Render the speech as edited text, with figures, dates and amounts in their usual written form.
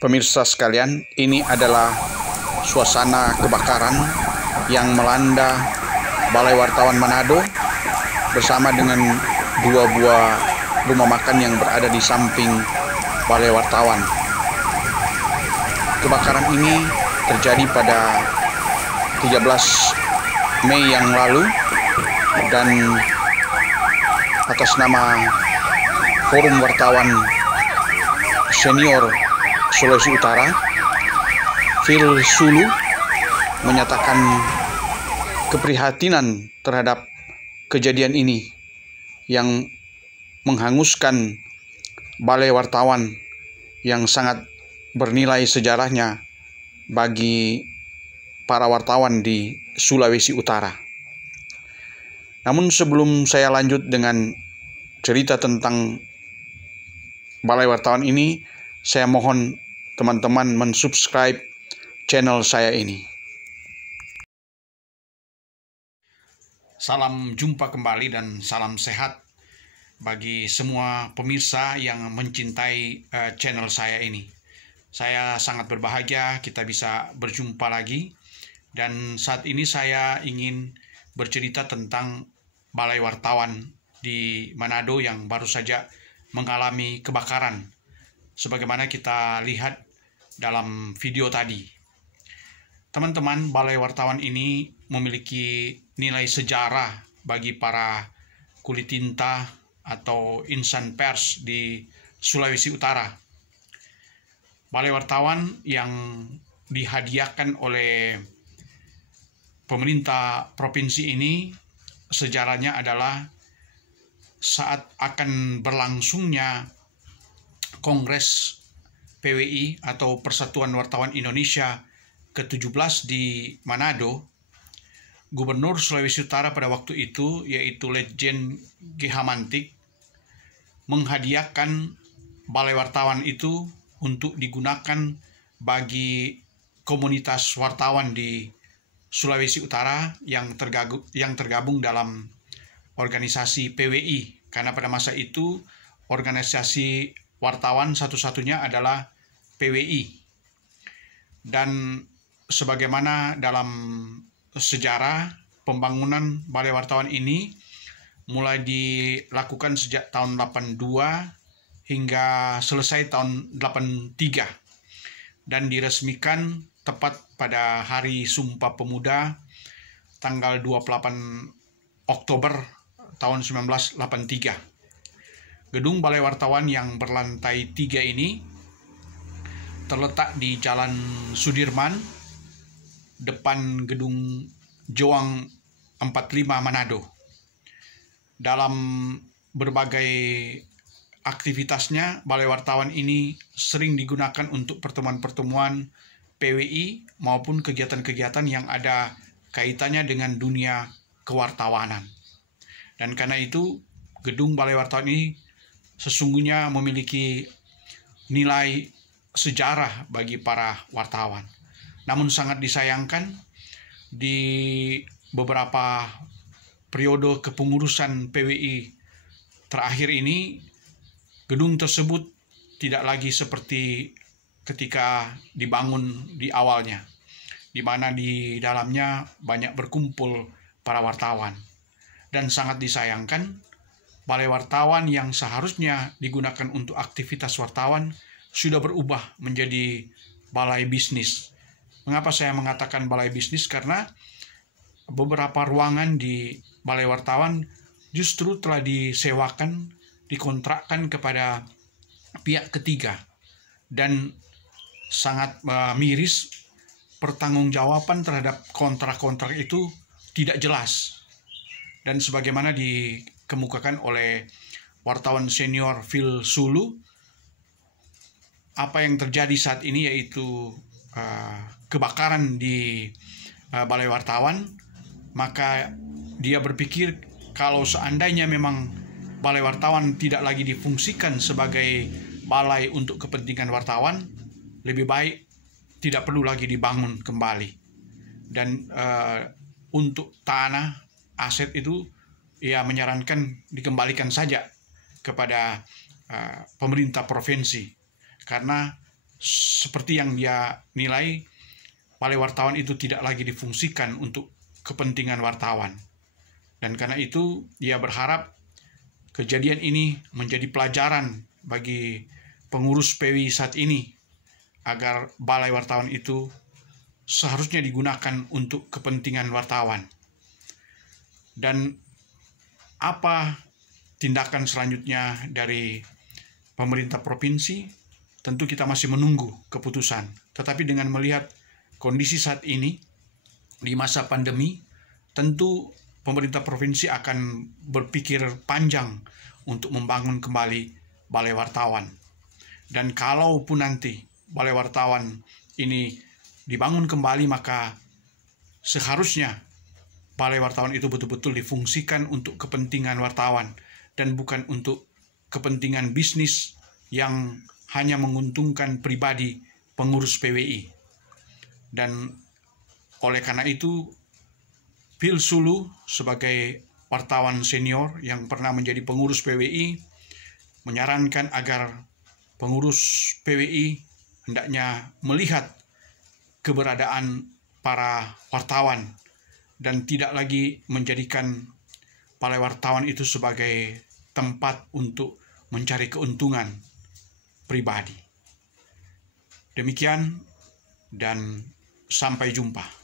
Pemirsa sekalian, ini adalah suasana kebakaran yang melanda Balai Wartawan Manado bersama dengan dua buah rumah makan yang berada di samping Balai Wartawan. Kebakaran ini terjadi pada 13 Mei yang lalu dan atas nama Forum Wartawan Senior Sulawesi Utara, Phil Sulu menyatakan keprihatinan terhadap kejadian ini yang menghanguskan Balai Wartawan yang sangat bernilai sejarahnya bagi para wartawan di Sulawesi Utara. Namun sebelum saya lanjut dengan cerita tentang Balai Wartawan ini, saya mohon teman-teman mensubscribe channel saya ini. Salam jumpa kembali dan salam sehat bagi semua pemirsa yang mencintai channel saya ini. Saya sangat berbahagia kita bisa berjumpa lagi, dan saat ini saya ingin bercerita tentang Balai Wartawan di Manado yang baru saja mengalami kebakaran, sebagaimana kita lihat dalam video tadi. Teman-teman, Balai Wartawan ini memiliki nilai sejarah bagi para kulit tinta atau insan pers di Sulawesi Utara. Balai Wartawan yang dihadiahkan oleh pemerintah provinsi ini sejarahnya adalah saat akan berlangsungnya Kongres PWI atau Persatuan Wartawan Indonesia ke-17 di Manado. Gubernur Sulawesi Utara pada waktu itu, yaitu Letjen GH Mantik, menghadiahkan Balai Wartawan itu untuk digunakan bagi komunitas wartawan di Sulawesi Utara yang tergabung dalam organisasi PWI, karena pada masa itu organisasi wartawan satu-satunya adalah PWI. Dan sebagaimana dalam sejarah pembangunan Balai Wartawan ini mulai dilakukan sejak tahun 82 hingga selesai tahun 83 dan diresmikan tepat pada Hari Sumpah Pemuda tanggal 28 Oktober tahun 1983. Gedung Balai Wartawan yang berlantai 3 ini terletak di Jalan Sudirman, depan Gedung Joang 45 Manado. Dalam berbagai aktivitasnya, Balai Wartawan ini sering digunakan untuk pertemuan-pertemuan PWI maupun kegiatan-kegiatan yang ada kaitannya dengan dunia kewartawanan. Dan karena itu, Gedung Balai Wartawan ini sesungguhnya memiliki nilai sejarah bagi para wartawan. Namun sangat disayangkan di beberapa periode kepengurusan PWI terakhir ini, gedung tersebut tidak lagi seperti ketika dibangun di awalnya, di mana di dalamnya banyak berkumpul para wartawan. Dan sangat disayangkan, Balai Wartawan yang seharusnya digunakan untuk aktivitas wartawan sudah berubah menjadi balai bisnis. Mengapa saya mengatakan balai bisnis? Karena beberapa ruangan di Balai Wartawan justru telah disewakan, dikontrakkan kepada pihak ketiga, dan sangat miris pertanggungjawaban terhadap kontrak-kontrak itu tidak jelas. Dan sebagaimana dikemukakan oleh wartawan senior Phil Sulu, apa yang terjadi saat ini yaitu kebakaran di Balai Wartawan, maka dia berpikir kalau seandainya memang Balai Wartawan tidak lagi difungsikan sebagai balai untuk kepentingan wartawan, lebih baik tidak perlu lagi dibangun kembali. Dan untuk tanah, aset itu ia menyarankan dikembalikan saja kepada pemerintah provinsi, karena seperti yang dia nilai, balai wartawan itu tidak lagi difungsikan untuk kepentingan wartawan. Dan karena itu dia berharap kejadian ini menjadi pelajaran bagi pengurus PWI saat ini, agar balai wartawan itu seharusnya digunakan untuk kepentingan wartawan. Dan apa tindakan selanjutnya dari pemerintah provinsi? Tentu kita masih menunggu keputusan. Tetapi dengan melihat kondisi saat ini, di masa pandemi, tentu pemerintah provinsi akan berpikir panjang untuk membangun kembali balai wartawan. Dan kalaupun nanti balai wartawan ini dibangun kembali, maka seharusnya balai wartawan itu betul-betul difungsikan untuk kepentingan wartawan dan bukan untuk kepentingan bisnis yang hanya menguntungkan pribadi pengurus PWI. Dan oleh karena itu, Phil Sulu sebagai wartawan senior yang pernah menjadi pengurus PWI menyarankan agar pengurus PWI hendaknya melihat keberadaan para wartawan dan tidak lagi menjadikan balai wartawan itu sebagai tempat untuk mencari keuntungan pribadi. Demikian dan sampai jumpa.